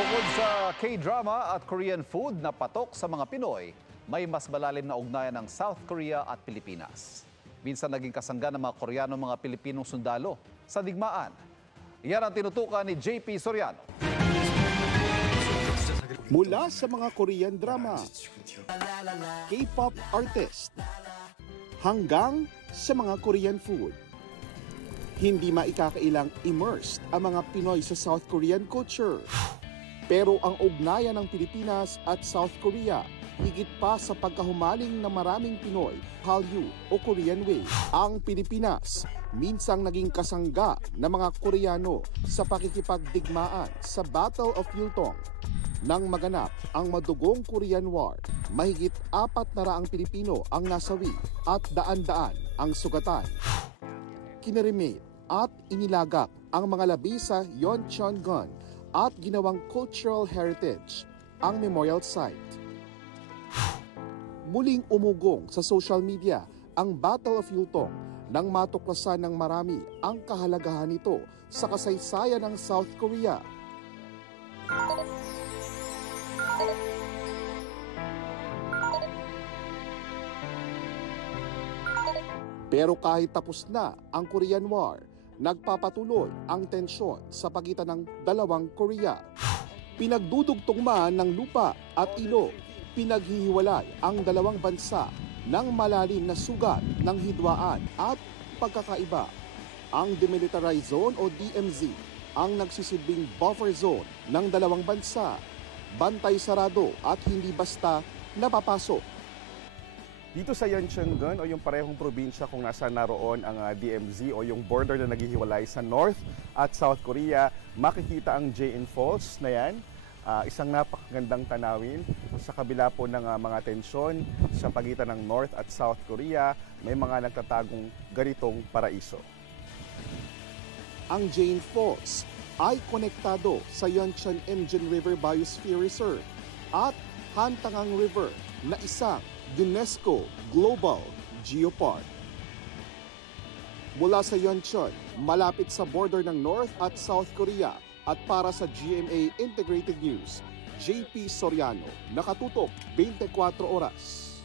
Bukod sa K-drama at Korean food na patok sa mga Pinoy, may mas malalim na ugnayan ng South Korea at Pilipinas. Minsan naging kasangga ng mga Koreano mga Pilipinong sundalo sa digmaan. Yan ang tinutukan ni JP Soriano. Mula sa mga Korean drama, K-pop artist, hanggang sa mga Korean food. Hindi maikakailang immersed ang mga Pinoy sa South Korean culture. Pero ang ugnayan ng Pilipinas at South Korea, higit pa sa pagkahumaling ng maraming Pinoy, Hallyu o Korean Way. Ang Pilipinas, minsang naging kasangga ng mga Koreano sa pakikipagdigmaan sa Battle of Yultong. Nang maganap ang madugong Korean War, mahigit 400 Pilipino ang nasawi at daan-daan ang sugatan. Kinerimate at inilagak ang mga labi sa Yeoncheongun at ginawang cultural heritage ang memorial site. Muling umugong sa social media ang Battle of Yultong nang matuklasan ng marami ang kahalagahan nito sa kasaysayan ng South Korea. Pero kahit tapos na ang Korean War, nagpapatuloy ang tensyon sa pagitan ng dalawang Korea. Pinagdudugtong man ng lupa at ilog, pinaghihiwalay ang dalawang bansa ng malalim na sugat ng hidwaan at pagkakaiba. Ang Demilitarized Zone o DMZ ang nagsisilbing buffer zone ng dalawang bansa. Bantay sarado at hindi basta napapasok. Dito sa Yeoncheongun o yung parehong probinsya kung nasaan naroon ang DMZ o yung border na naghihiwalay sa North at South Korea, makikita ang Jae-in Falls na yan. Isang napakagandang tanawin. Sa kabila po ng mga tensyon sa pagitan ng North at South Korea, may mga nagtatagong ganitong paraiso. Ang Jae-in Falls ay konektado sa Yeoncheon Imjin River Biosphere Reserve at Hantangang River na isang UNESCO Global Geopark. Mula sa Yeoncheon, malapit sa border ng North at South Korea, at para sa GMA Integrated News, JP Soriano, nakatutok 24 oras.